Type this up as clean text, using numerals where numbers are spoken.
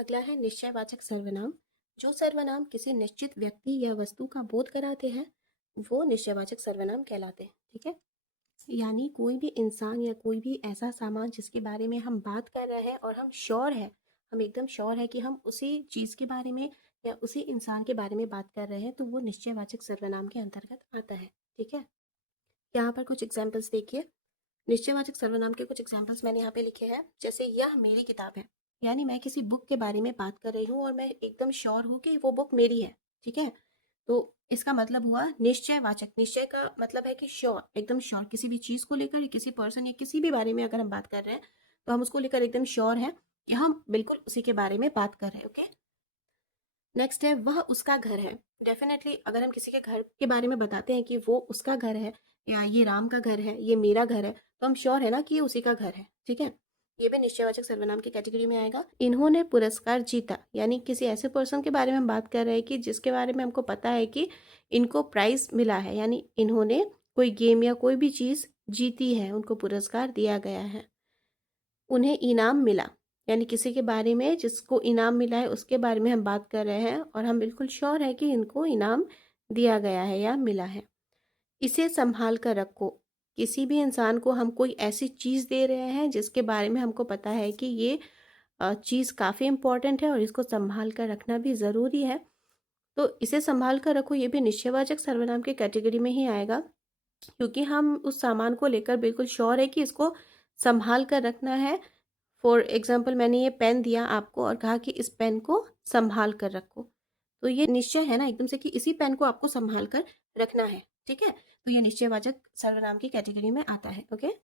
अगला है निश्चयवाचक सर्वनाम। जो सर्वनाम किसी निश्चित व्यक्ति या वस्तु का बोध कराते हैं वो निश्चयवाचक सर्वनाम कहलाते हैं। ठीक है, यानी कोई भी इंसान या कोई भी ऐसा सामान जिसके बारे में हम बात कर रहे हैं और हम श्योर है, हम एकदम श्योर है कि हम उसी चीज़ के बारे में या उसी इंसान के बारे में बात कर रहे हैं, तो वो निश्चयवाचक सर्वनाम के अंतर्गत आता है। ठीक है, यहाँ पर कुछ एग्जाम्पल्स देखिए। निश्चयवाचक सर्वनाम के कुछ एग्जाम्पल्स मैंने यहाँ पे लिखे हैं। जैसे यह मेरी किताब है, यानी मैं किसी बुक के बारे में बात कर रही हूँ और मैं एकदम श्योर हूँ कि वो बुक मेरी है। ठीक है, तो इसका मतलब हुआ निश्चयवाचक। निश्चय का मतलब है कि श्योर, एकदम श्योर, किसी भी चीज को लेकर, किसी पर्सन या किसी भी बारे में अगर हम बात कर रहे हैं तो हम उसको लेकर एकदम श्योर हैं कि हम बिल्कुल उसी के बारे में बात कर रहे हैं। ओके, नेक्स्ट है वह उसका घर है। डेफिनेटली अगर हम किसी के घर के बारे में बताते हैं कि वो उसका घर है या ये राम का घर है, ये मेरा घर है, तो हम श्योर है ना कि ये उसी का घर है। ठीक है, ये भी निश्चयवाचक सर्वनाम की कैटेगरी में आएगा। इन्होंने पुरस्कार जीता, यानी किसी ऐसे पर्सन के बारे में हम बात कर रहे हैं कि जिसके बारे में हमको पता है कि इनको प्राइज मिला है, यानी इन्होंने कोई गेम या कोई भी चीज जीती है, उनको पुरस्कार दिया गया है। उन्हें इनाम मिला, यानी किसी के बारे में जिसको इनाम मिला है उसके बारे में हम बात कर रहे हैं और हम बिल्कुल श्योर है कि इनको इनाम दिया गया है या मिला है। इसे संभाल कर रखो, किसी भी इंसान को हम कोई ऐसी चीज़ दे रहे हैं जिसके बारे में हमको पता है कि ये चीज़ काफ़ी इम्पॉर्टेंट है और इसको संभाल कर रखना भी ज़रूरी है, तो इसे संभाल कर रखो ये भी निश्चयवाचक सर्वनाम की कैटेगरी में ही आएगा, क्योंकि हम उस सामान को लेकर बिल्कुल श्योर है कि इसको संभाल कर रखना है। फॉर एग्जाम्पल मैंने ये पेन दिया आपको और कहा कि इस पेन को संभाल कर रखो, तो ये निश्चय है ना एकदम से कि इसी पेन को आपको संभाल कर रखना है। ठीक है, तो ये निश्चयवाचक सर्वनाम की कैटेगरी में आता है। ओके।